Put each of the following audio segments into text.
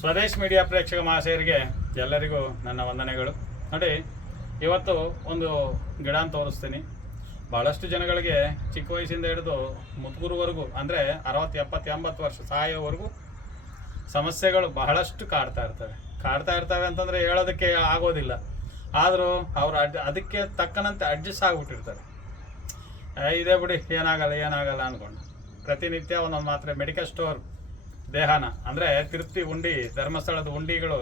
Swadesh media ಪ್ರೇಕ್ಷಕ ಮಹಾಶಯರಿಗೆ ಎಲ್ಲರಿಗೂ ನನ್ನ ವಂದನೆಗಳು. ನೋಡಿ, ಇವತ್ತು ಒಂದು ಗಿಡ ಅಂತ ತೋರಿಸ್ತೀನಿ. ಭಾಳಷ್ಟು ಜನಗಳಿಗೆ ಚಿಕ್ಕ ವಯಸ್ಸಿಂದ ಹಿಡಿದು ಮುದುಗುರುವರೆಗೂ ಅಂದರೆ ಅರವತ್ತು, ಎಪ್ಪತ್ತು, ಎಂಬತ್ತು ವರ್ಷ ಸಾಯೋವರೆಗೂ ಸಮಸ್ಯೆಗಳು ಬಹಳಷ್ಟು ಕಾಡ್ತಾ ಇರ್ತವೆ. ಕಾಡ್ತಾ ಇರ್ತವೆ ಅಂತಂದರೆ ಹೇಳೋದಕ್ಕೆ ಆಗೋದಿಲ್ಲ. ಆದರೂ ಅವರು ಅಡ್, ಅದಕ್ಕೆ ತಕ್ಕನಂತೆ ಅಡ್ಜಸ್ಟ್ ಆಗಿಬಿಟ್ಟಿರ್ತಾರೆ. ಇದೇ ಬಿಡಿ, ಏನಾಗಲ್ಲ ಏನಾಗಲ್ಲ ಅಂದ್ಕೊಂಡು. ಪ್ರತಿನಿತ್ಯ ಒಂದೊಂದು ಮಾತ್ರೆ, ಮೆಡಿಕಲ್ ಸ್ಟೋರ್ ದೇಹನ. ಅಂದರೆ ತಿರುಪ್ತಿ ಉಂಡಿ, ಧರ್ಮಸ್ಥಳದ ಉಂಡಿಗಳು,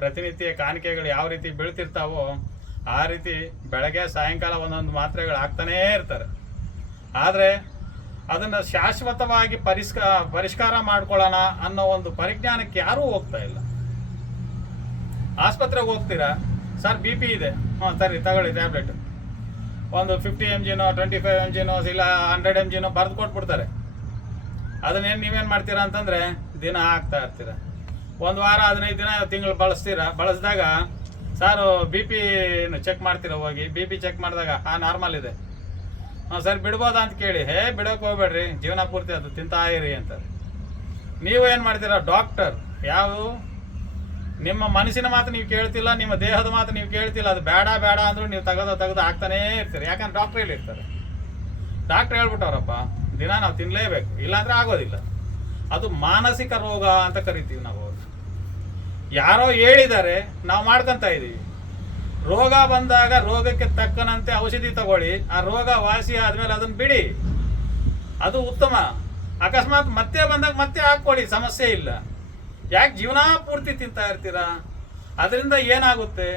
ಪ್ರತಿನಿತ್ಯ ಕಾಣಿಕೆಗಳು ಯಾವ ರೀತಿ ಬೀಳ್ತಿರ್ತಾವೋ ಆ ರೀತಿ ಬೆಳಗ್ಗೆ, ಸಾಯಂಕಾಲ ಒಂದೊಂದು ಮಾತ್ರೆಗಳು ಹಾಕ್ತಾನೇ ಇರ್ತಾರೆ. ಆದರೆ ಅದನ್ನು ಶಾಶ್ವತವಾಗಿ ಪರಿಷ್ಕ, ಪರಿಷ್ಕಾರ ಮಾಡ್ಕೊಳ್ಳೋಣ ಅನ್ನೋ ಒಂದು ಪರಿಜ್ಞಾನಕ್ಕೆ ಯಾರೂ ಹೋಗ್ತಾ ಇಲ್ಲ. ಆಸ್ಪತ್ರೆಗೆ ಹೋಗ್ತೀರಾ? ಸರ್, ಬಿ ಪಿ ಇದೆ. ಹಾಂ ಸರಿ ತಗೊಳ್ಳಿ, ಟ್ಯಾಬ್ಲೆಟ್. ಒಂದು ಫಿಫ್ಟಿ ಎಂ ಜಿನೋ, ಟ್ವೆಂಟಿ ಫೈವ್ ಎಂ ಜಿನೋ, ಇಲ್ಲ ಹಂಡ್ರೆಡ್ ಎಂ ಜಿನೋ ಬರೆದು ಕೊಟ್ಬಿಡ್ತಾರೆ. ಅದನ್ನೇನು ನೀವೇನು ಮಾಡ್ತೀರಾ ಅಂತಂದರೆ, ದಿನ ಹಾಕ್ತಾ ಇರ್ತೀರ. ಒಂದು ವಾರ, ಹದಿನೈದು ದಿನ ತಿಂಗಳು ಬಳಸ್ತೀರಾ. ಬಳಸಿದಾಗ ಸಾರು ಬಿ ಪಿ ಚೆಕ್ ಮಾಡ್ತೀರಾ ಹೋಗಿ? ಬಿ ಪಿ ಚೆಕ್ ಮಾಡಿದಾಗ ಹಾಂ ನಾರ್ಮಲ್ ಇದೆ. ಹಾಂ, ಸರ್, ಬಿಡ್ಬೋದಾ ಅಂತ ಕೇಳಿ. ಹೇ, ಬಿಡೋಕೆ ಹೋಗ್ಬೇಡ್ರಿ. ಜೀವನ ಪೂರ್ತಿ ಅದು, ತಿಂತಾ ಇರಿ ಅಂತಾರೆ. ನೀವು ಏನು ಮಾಡ್ತೀರಾ? ಡಾಕ್ಟರ್ ಯಾವುದು? ನಿಮ್ಮ ಮನಸ್ಸಿನ ಮಾತು ನೀವು ಕೇಳ್ತಿಲ್ಲ, ನಿಮ್ಮ ದೇಹದ ಮಾತು ನೀವು ಕೇಳ್ತಿಲ್ಲ. ಅದು ಬೇಡ ಬೇಡ ಅಂದರೂ ನೀವು ತೆಗೆದು ತೆಗೆದು ಹಾಕ್ತಾನೇ ಇರ್ತೀರಿ. ಯಾಕಂದ್ರೆ ಡಾಕ್ಟ್ರ್ ಹೇಳಿರ್ತಾರೆ ಡಾಕ್ಟ್ರ್ ಹೇಳ್ಬಿಟ್ಟವ್ರಪ್ಪ. ದಿನ ನಾವು ತಿನ್ನಲೇಬೇಕು ಇಲ್ಲಾಂದ್ರೆ ಆಗೋದಿಲ್ಲ. ಅದು ಮಾನಸಿಕ ರೋಗ ಅಂತ ಕರಿತೀವಿ ನಾವು ಯಾರೋ ಹೇಳಿದ್ದಾರೆ, ನಾವು ಮಾಡ್ಕೊಂತ ಇದ್ದೀವಿ ರೋಗ ಬಂದಾಗ ರೋಗಕ್ಕೆ ತಕ್ಕನಂತೆ ಔಷಧಿ ತಗೊಳ್ಳಿ, ಆ ರೋಗ ವಾಸಿ ಆದ್ಮೇಲೆ ಅದನ್ನು ಬಿಡಿ. ಅದು ಉತ್ತಮ. ಅಕಸ್ಮಾತ್ ಮತ್ತೆ ಬಂದಾಗ ಮತ್ತೆ ಹಾಕ್ಕೊಳ್ಳಿ, ಸಮಸ್ಯೆ ಇಲ್ಲ. ಯಾಕೆ ಜೀವನ ಪೂರ್ತಿ ತಿಂತಾ ಇರ್ತೀರಾ? ಅದರಿಂದ ಏನಾಗುತ್ತೆ?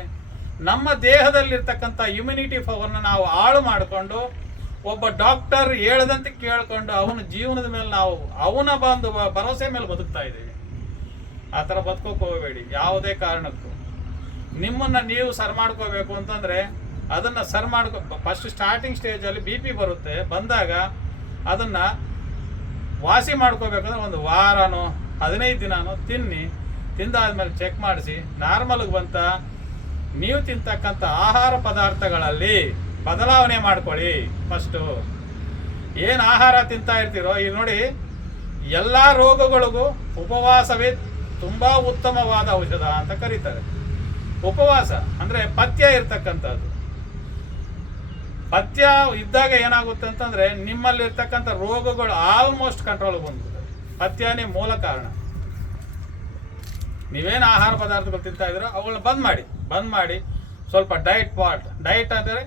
ನಮ್ಮ ದೇಹದಲ್ಲಿರ್ತಕ್ಕಂಥ ಇಮ್ಯುನಿಟಿ ಪವರ್ನ ನಾವು ಹಾಳು ಮಾಡಿಕೊಂಡು ಒಬ್ಬ ಡಾಕ್ಟರ್ ಹೇಳದಂತೆ ಕೇಳ್ಕೊಂಡು ಅವನ ಜೀವನದ ಮೇಲೆ ನಾವು ಅವನ ಬಂದು ಭರವಸೆ ಮೇಲೆ ಬದುಕ್ತಾ ಇದ್ದೀವಿ. ಆ ಥರ ಬದುಕೋಕೆ ಹೋಗಬೇಡಿ, ಯಾವುದೇ ಕಾರಣಕ್ಕೂ. ನಿಮ್ಮನ್ನ ನೀವು ಸರ್ ಮಾಡ್ಕೋಬೇಕು ಅಂತಂದ್ರೆ ಅದನ್ನ ಸರ್ ಮಾಡ್ಕೊ ಫಸ್ಟ್ ಸ್ಟಾರ್ಟಿಂಗ್ ಸ್ಟೇಜಲ್ಲಿ ಬಿ ಪಿ ಬರುತ್ತೆ, ಬಂದಾಗ ಅದನ್ನ ವಾಸಿ ಮಾಡ್ಕೋಬೇಕಂದ್ರೆ ಒಂದು ವಾರನೋ, ಹದಿನೈದು ದಿನನೋ ತಿನ್ನಿ, ತಿಂದಾದ್ಮೇಲೆ ಚೆಕ್ ಮಾಡಿಸಿ ನಾರ್ಮಲ್ಗೆ ಬಂತ, ನೀವು ತಿಂತಕ್ಕಂಥ ಆಹಾರ ಪದಾರ್ಥಗಳಲ್ಲಿ ಬದಲಾವಣೆ ಮಾಡ್ಕೊಳ್ಳಿ ಫಸ್ಟು ಏನು ಆಹಾರ ತಿಂತಾ ಇರ್ತೀರೋ, ಈಗ ನೋಡಿ, ಎಲ್ಲ ರೋಗಗಳಿಗೂ ಉಪವಾಸವೇ ತುಂಬ ಉತ್ತಮವಾದ ಔಷಧ ಅಂತ ಕರೀತಾರೆ. ಉಪವಾಸ ಅಂದರೆ ಪಥ್ಯ ಇರ್ತಕ್ಕಂಥದ್ದು. ಪಥ್ಯ ಇದ್ದಾಗ ಏನಾಗುತ್ತೆ ಅಂತಂದ್ರೆ ನಿಮ್ಮಲ್ಲಿ ಇರ್ತಕ್ಕಂಥ ರೋಗಗಳು ಆಲ್ಮೋಸ್ಟ್ ಕಂಟ್ರೋಲ್ ಬಂದ್ಬಿಡುತ್ತೆ. ಪಥ್ಯನೇ ಮೂಲ ಕಾರಣ. ನೀವೇನು ಆಹಾರ ಪದಾರ್ಥಗಳು ತಿಂತಾ ಇದ್ದೀರೋ ಅವುಗಳನ್ನ ಬಂದ್ ಮಾಡಿ. ಬಂದ್ ಮಾಡಿ, ಸ್ವಲ್ಪ ಡಯಟ್ ಪಾರ್ಟ್ ಡಯಟ್ ಅಂದರೆ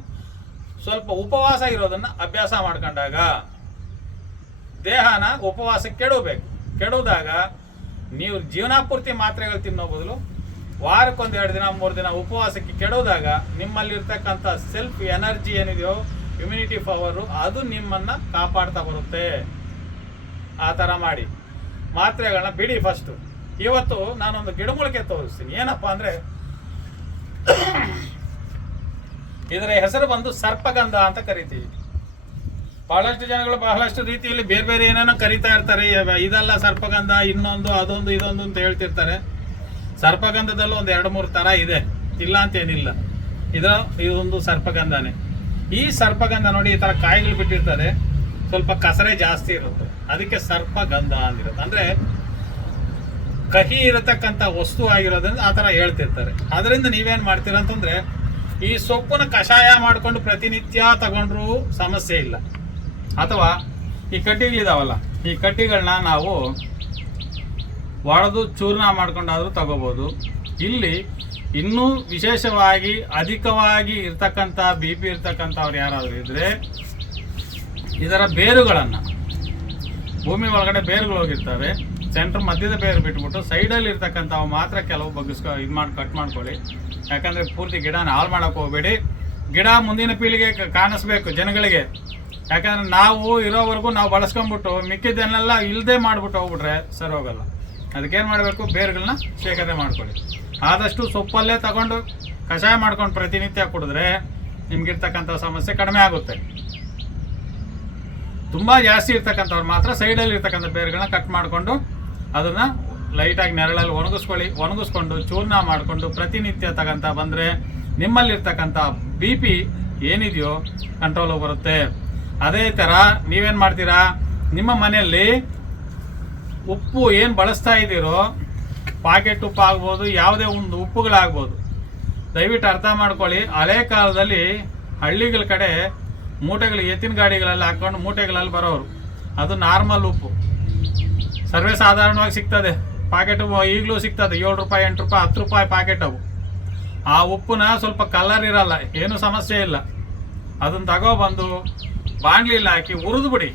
ಸ್ವಲ್ಪ ಉಪವಾಸ ಇರೋದನ್ನ ಅಭ್ಯಾಸ ಮಾಡ್ಕೊಂಡಾಗ ದೇಹನ ಉಪವಾಸಕ್ಕೆ ಕೆಡಬೇಕು ಕೆಡುವುದಾಗ ನೀವು ಜೀವನ ಪೂರ್ತಿ ಮಾತ್ರೆಗಳು ತಿನ್ನೋ ಬದಲು ವಾರಕ್ಕೊಂದು ಎರಡು ದಿನ, ಮೂರು ದಿನ ಉಪವಾಸಕ್ಕೆ ಕೆಡೋದಾಗ ನಿಮ್ಮಲ್ಲಿರ್ತಕ್ಕಂಥ ಸೆಲ್ಫ್ ಎನರ್ಜಿ ಏನಿದೆಯೋ ಇಮ್ಯುನಿಟಿ ಪವರು ಅದು ನಿಮ್ಮನ್ನು ಕಾಪಾಡ್ತಾ ಬರುತ್ತೆ. ಆ ಥರ ಮಾಡಿ. ಮಾತ್ರೆಗಳನ್ನ ಬಿಡಿ ಫಸ್ಟು ಇವತ್ತು ನಾನೊಂದು ಗಿಡಮೂಲಿಕೆ ತೋರಿಸ್ತೀನಿ. ಏನಪ್ಪ ಅಂದರೆ ಇದರ ಹೆಸರು ಬಂದು ಸರ್ಪಗಂಧ ಅಂತ ಕರಿತೀವಿ. ಬಹಳಷ್ಟು ಜನಗಳು ಬಹಳಷ್ಟು ರೀತಿಯಲ್ಲಿ ಬೇರೆ ಬೇರೆ ಏನೇನೋ ಕರಿತಾ ಇರ್ತಾರೆ. ಇದೆಲ್ಲ ಸರ್ಪಗಂಧ, ಇನ್ನೊಂದು, ಅದೊಂದು, ಇದೊಂದು ಅಂತ ಹೇಳ್ತಿರ್ತಾರೆ. ಸರ್ಪಗಂಧದಲ್ಲೂ ಒಂದು ಎರಡು ಮೂರು ಥರ ಇದೆ. ಇಲ್ಲ ಅಂತ ಏನಿಲ್ಲ ಇದರ, ಇದೊಂದು ಸರ್ಪಗಂಧನೇ. ಈ ಸರ್ಪಗಂಧ ನೋಡಿ ಈ ಥರ ಕಾಯಿಗಳು ಬಿಟ್ಟಿರ್ತಾರೆ ಸ್ವಲ್ಪ ಕಸರೆ ಜಾಸ್ತಿ ಇರುತ್ತೆ. ಅದಕ್ಕೆ ಸರ್ಪಗಂಧ ಅಂದಿರುತ್ತೆ. ಅಂದರೆ ಕಹಿ ಇರತಕ್ಕಂಥ ವಸ್ತು ಆಗಿರೋದ್ರಿಂದ ಆ ಥರ ಹೇಳ್ತಿರ್ತಾರೆ. ಅದರಿಂದ ನೀವೇನು ಮಾಡ್ತೀರ ಅಂತಂದರೆ ಈ ಸೊಪ್ಪನ್ನು ಕಷಾಯ ಮಾಡಿಕೊಂಡು ಪ್ರತಿನಿತ್ಯ ತಗೊಂಡ್ರೂ ಸಮಸ್ಯೆ ಇಲ್ಲ. ಅಥವಾ ಈ ಕಡ್ಡಿಗಳಿದಾವಲ್ಲ ಈ ಕಡ್ಡಿಗಳನ್ನ ನಾವು ಒಡೆದು ಚೂರ್ಣ ಮಾಡ್ಕೊಂಡಾದ್ರೂ ತಗೋಬೋದು. ಇಲ್ಲಿ ಇನ್ನೂ ವಿಶೇಷವಾಗಿ ಅಧಿಕವಾಗಿ ಇರ್ತಕ್ಕಂಥ ಬಿ ಪಿ ಇರ್ತಕ್ಕಂಥವ್ರು ಯಾರಾದರೂ ಇದ್ದರೆ ಇದರ ಬೇರುಗಳನ್ನು, ಭೂಮಿ ಒಳಗಡೆ ಬೇರುಗಳು ಹೋಗಿರ್ತವೆ. ಸೆಂಟ್ರ್ ಮಧ್ಯದ ಬೇರು ಬಿಟ್ಬಿಟ್ಟು ಸೈಡಲ್ಲಿ ಇರ್ತಕ್ಕಂಥವು ಮಾತ್ರ ಕೆಲವು ಬಗ್ಗಿಸ್ಕೊ ಇದು ಮಾಡಿ ಕಟ್ ಮಾಡ್ಕೊಳ್ಳಿ. ಯಾಕಂದರೆ ಪೂರ್ತಿ ಗಿಡನ ಹಾಳು ಮಾಡೋಕೆ ಹೋಗಬೇಡಿ. ಗಿಡ ಮುಂದಿನ ಪೀಳಿಗೆ ಕಾಣಿಸ್ಬೇಕು ಜನಗಳಿಗೆ. ಯಾಕಂದರೆ ನಾವು ಇರೋವರೆಗೂ ನಾವು ಬಳಸ್ಕೊಂಬಿಟ್ಟು ಮಿಕ್ಕಿದ್ದನ್ನೆಲ್ಲ ಇಲ್ಲದೆ ಮಾಡಿಬಿಟ್ಟು ಹೋಗ್ಬಿಟ್ರೆ ಸರಿ ಹೋಗಲ್ಲ. ಅದಕ್ಕೇನು ಮಾಡಬೇಕು? ಬೇರುಗಳನ್ನ ಶೇಖರಣೆ ಮಾಡ್ಕೊಳ್ಳಿ. ಆದಷ್ಟು ಸೊಪ್ಪಲ್ಲೇ ತಗೊಂಡು ಕಷಾಯ ಮಾಡ್ಕೊಂಡು ಪ್ರತಿನಿತ್ಯ ಕುಡಿದ್ರೆ ನಿಮಗಿರ್ತಕ್ಕಂಥ ಸಮಸ್ಯೆ ಕಡಿಮೆ ಆಗುತ್ತೆ. ತುಂಬ ಜಾಸ್ತಿ ಇರ್ತಕ್ಕಂಥವ್ರು ಮಾತ್ರ ಸೈಡಲ್ಲಿ ಇರ್ತಕ್ಕಂಥ ಬೇರುಗಳನ್ನ ಕಟ್ ಮಾಡಿಕೊಂಡು ಅದನ್ನು ಲೈಟಾಗಿ ನೆರಳಲ್ಲಿ ಒಣಗಿಸ್ಕೊಳ್ಳಿ. ಒಣಗಿಸ್ಕೊಂಡು ಚೂರ್ಣ ಮಾಡಿಕೊಂಡು ಪ್ರತಿನಿತ್ಯ ತಗೊಂತ ಬಂದರೆ ನಿಮ್ಮಲ್ಲಿರ್ತಕ್ಕಂಥ ಬಿ ಪಿ ಏನಿದೆಯೋ ಕಂಟ್ರೋಲ್ ಬರುತ್ತೆ. ಅದೇ ಥರ ನೀವೇನು ಮಾಡ್ತೀರಾ? ನಿಮ್ಮ ಮನೆಯಲ್ಲಿ ಉಪ್ಪು ಏನು ಬಳಸ್ತಾ ಇದ್ದೀರೋ ಪಾಕೆಟ್ ಉಪ್ಪು ಆಗ್ಬೋದು, ಯಾವುದೇ ಒಂದು ಉಪ್ಪುಗಳಾಗ್ಬೋದು. ದಯವಿಟ್ಟು ಅರ್ಥ ಮಾಡ್ಕೊಳ್ಳಿ. ಹಳೆ ಕಾಲದಲ್ಲಿ ಹಳ್ಳಿಗಳ ಕಡೆ ಮೂಟೆಗಳು ಎತ್ತಿನ ಗಾಡಿಗಳಲ್ಲಿ ಹಾಕ್ಕೊಂಡು ಮೂಟೆಗಳಲ್ಲಿ ಬರೋರು. ಅದು ನಾರ್ಮಲ್ ಉಪ್ಪು. ಸರ್ವೇ ಸಾಧಾರಣವಾಗಿ ಸಿಗ್ತದೆ. ಪ್ಯಾಕೆಟ್ ಈಗಲೂ ಸಿಗ್ತದೆ. ಏಳು ರೂಪಾಯಿ, ಎಂಟು ರೂಪಾಯಿ, ಹತ್ತು ರೂಪಾಯಿ ಪ್ಯಾಕೆಟ್ ಅವು. ಆ ಉಪ್ಪುನ ಸ್ವಲ್ಪ ಕಲರ್ ಇರಲ್ಲ. ಏನು ಸಮಸ್ಯೆ ಇಲ್ಲ. ಅದನ್ನ ತಗೊಬಂದು ಬಾಣಲಿಲ್ಲ ಹಾಕಿ ಉರಿದು ಬಿಡಿ.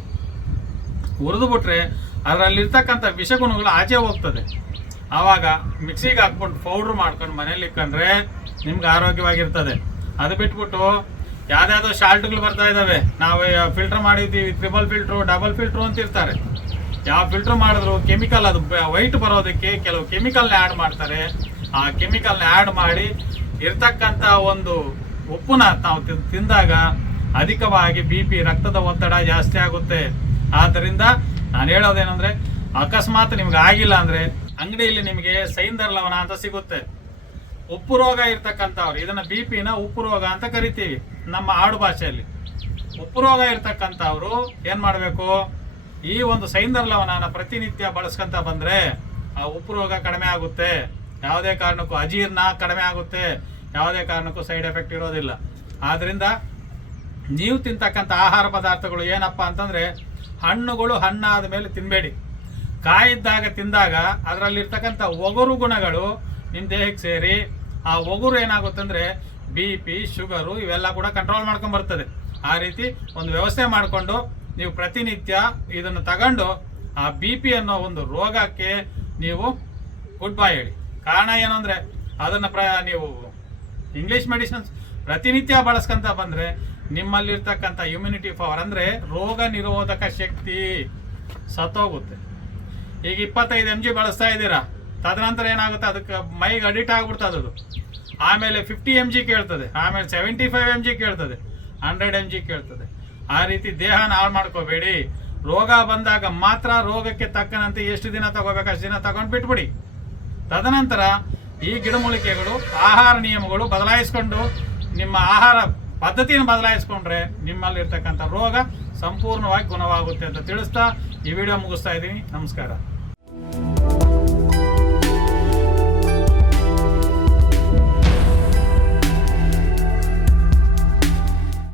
ಉರಿದು ಬಿಟ್ರೆ ಅದರಲ್ಲಿರ್ತಕ್ಕಂಥ ವಿಷಗುಣಗಳು ಆಚೆ ಹೋಗ್ತದೆ. ಆವಾಗ ಮಿಕ್ಸಿಗೆ ಹಾಕ್ಕೊಂಡು ಪೌಡ್ರ್ ಮಾಡ್ಕೊಂಡು ಮನೇಲಿ ಇಕ್ಕಂಡ್ರೆ ನಿಮ್ಗೆ ಆರೋಗ್ಯವಾಗಿರ್ತದೆ. ಅದು ಬಿಟ್ಬಿಟ್ಟು ಯಾವ್ದಾವುದೋ ಶಾಲ್ಟ್ಗಳು ಬರ್ತಾ ಇದ್ದಾವೆ ನಾವು ಫಿಲ್ಟರ್ ಮಾಡಿದ್ದೀವಿ. ತ್ರಿಬಲ್ ಫಿಲ್ಟ್ರು ಡಬಲ್ ಫಿಲ್ಟ್ರು ಅಂತ ಇರ್ತಾರೆ ಯಾವ ಫಿಲ್ಟರ್ ಮಾಡಿದ್ರು ಕೆಮಿಕಲ್ ಅದು ವೈಟ್ ಬರೋದಕ್ಕೆ ಕೆಲವು ಕೆಮಿಕಲ್ನ ಆ್ಯಡ್ ಮಾಡ್ತಾರೆ. ಆ ಕೆಮಿಕಲ್ನ ಆ್ಯಡ್ ಮಾಡಿ ಇರ್ತಕ್ಕಂಥ ಒಂದು ಉಪ್ಪನ್ನ ನಾವು ತಿಂದಾಗ ಅಧಿಕವಾಗಿ ಬಿ ಪಿ ರಕ್ತದ ಒತ್ತಡ ಜಾಸ್ತಿ ಆಗುತ್ತೆ. ಆದ್ದರಿಂದ ನಾನು ಹೇಳೋದೇನೆಂದರೆ, ಅಕಸ್ಮಾತ್ ನಿಮ್ಗೆ ಆಗಿಲ್ಲ ಅಂದ್ರೆ ಅಂಗಡಿಯಲ್ಲಿ ನಿಮಗೆ ಸೈಂದರ್ ಲವಣ ಅಂತ ಸಿಗುತ್ತೆ. ಉಪ್ಪು ರೋಗ ಇರ್ತಕ್ಕಂಥವ್ರು, ಇದನ್ನ ಬಿ ಪಿನ ಉಪ್ಪು ರೋಗ ಅಂತ ಕರಿತೀವಿ ನಮ್ಮ ಆಡು ಭಾಷೆಯಲ್ಲಿ ಉಪ್ಪು ರೋಗ ಇರ್ತಕ್ಕಂಥವ್ರು ಏನು ಮಾಡಬೇಕು? ಈ ಒಂದು ಸೈಂದರ್ಲವನ ಪ್ರತಿನಿತ್ಯ ಬಳಸ್ಕೊಂತ ಬಂದ್ರೆ ಆ ಉಪ್ಪು ರೋಗ ಕಡಿಮೆ ಆಗುತ್ತೆ. ಯಾವುದೇ ಕಾರಣಕ್ಕೂ ಅಜೀರ್ಣ ಕಡಿಮೆ ಆಗುತ್ತೆ. ಯಾವುದೇ ಕಾರಣಕ್ಕೂ ಸೈಡ್ ಎಫೆಕ್ಟ್ ಇರೋದಿಲ್ಲ. ಆದ್ರಿಂದ ನೀವು ತಿಂತಕ್ಕಂಥ ಆಹಾರ ಪದಾರ್ಥಗಳು ಏನಪ್ಪ ಅಂತಂದ್ರೆ ಹಣ್ಣುಗಳು ಹಣ್ಣಾದ ಮೇಲೆ ತಿನ್ನಬೇಡಿ ಕಾಯಿದ್ದಾಗ ತಿಂದಾಗ ಅದರಲ್ಲಿರ್ತಕ್ಕಂಥ ಒಗರು ಗುಣಗಳು ನಿಮ್ಮ ದೇಹಕ್ಕೆ ಸೇರಿ ಆ ಒಗುರು ಏನಾಗುತ್ತೆ ಅಂದರೆ ಬಿ ಪಿ, ಶುಗರು ಇವೆಲ್ಲ ಕೂಡ ಕಂಟ್ರೋಲ್ ಮಾಡ್ಕೊಂಡು ಬರ್ತದೆ. ಆ ರೀತಿ ಒಂದು ವ್ಯವಸ್ಥೆ ಮಾಡಿಕೊಂಡು ನೀವು ಪ್ರತಿನಿತ್ಯ ಇದನ್ನು ತಗೊಂಡು ಆ ಬಿ ಪಿ ಅನ್ನೋ ಒಂದು ರೋಗಕ್ಕೆ ನೀವು ಗುಡ್ ಬೈ ಹೇಳಿ. ಕಾರಣ ಏನು ಅಂದರೆ ಅದನ್ನ ಪ್ರ ನೀವು ಇಂಗ್ಲೀಷ್ ಮೆಡಿಸಿನ್ಸ್ ಪ್ರತಿನಿತ್ಯ ಬಳಸ್ಕೊಂತ ಬಂದ್ರೆ ನಿಮ್ಮಲ್ಲಿರ್ತಕ್ಕಂಥ ಇಮ್ಯುನಿಟಿ ಪವರ್ ಅಂದ್ರೆ ರೋಗ ನಿರೋಧಕ ಶಕ್ತಿ ಸತ್ತೋಗುತ್ತೆ. ಈಗ ಇಪ್ಪತ್ತೈದು ಎಂ ಜಿ ಬಳಸ್ತಾ ಇದ್ದೀರಾ? ತದನಂತರ ಏನಾಗುತ್ತೆ? ಅದಕ್ಕೆ ಮೈಗೆ ಅಡಿಟ್ ಆಗ್ಬಿಡ್ತದೆ ಅದು. ಆಮೇಲೆ ಫಿಫ್ಟಿ ಎಂ ಜಿ ಕೇಳ್ತದೆ. ಆಮೇಲೆ ಸೆವೆಂಟಿ ಫೈವ್ ಎಂ ಜಿ ಕೇಳ್ತದೆ. ಹಂಡ್ರೆಡ್ ಎಂ ಜಿ ಕೇಳ್ತದೆ. ಆ ರೀತಿ ದೇಹನ ಹಾಳು ಮಾಡ್ಕೋಬೇಡಿ. ರೋಗ ಬಂದಾಗ ಮಾತ್ರ ರೋಗಕ್ಕೆ ತಕ್ಕನಂತೆ ಎಷ್ಟು ದಿನ ತಗೋಬೇಕು ಅಷ್ಟು ದಿನ ತಗೊಂಡು ಬಿಟ್ಬಿಡಿ. ತದನಂತರ ಈ ಗಿಡಮೂಲಿಕೆಗಳು ಆಹಾರ ನಿಯಮಗಳು ಬದಲಾಯಿಸ್ಕೊಂಡು ನಿಮ್ಮ ಆಹಾರ ಪದ್ಧತಿಯನ್ನು ಬದಲಾಯಿಸ್ಕೊಂಡ್ರೆ ನಿಮ್ಮಲ್ಲಿರ್ತಕ್ಕಂಥ ರೋಗ ಸಂಪೂರ್ಣವಾಗಿ ಗುಣವಾಗುತ್ತೆ ಅಂತ ತಿಳಿಸ್ತಾ ಈ ವಿಡಿಯೋ ಮುಗಿಸ್ತಾ ಇದ್ದೀನಿ. ನಮಸ್ಕಾರ.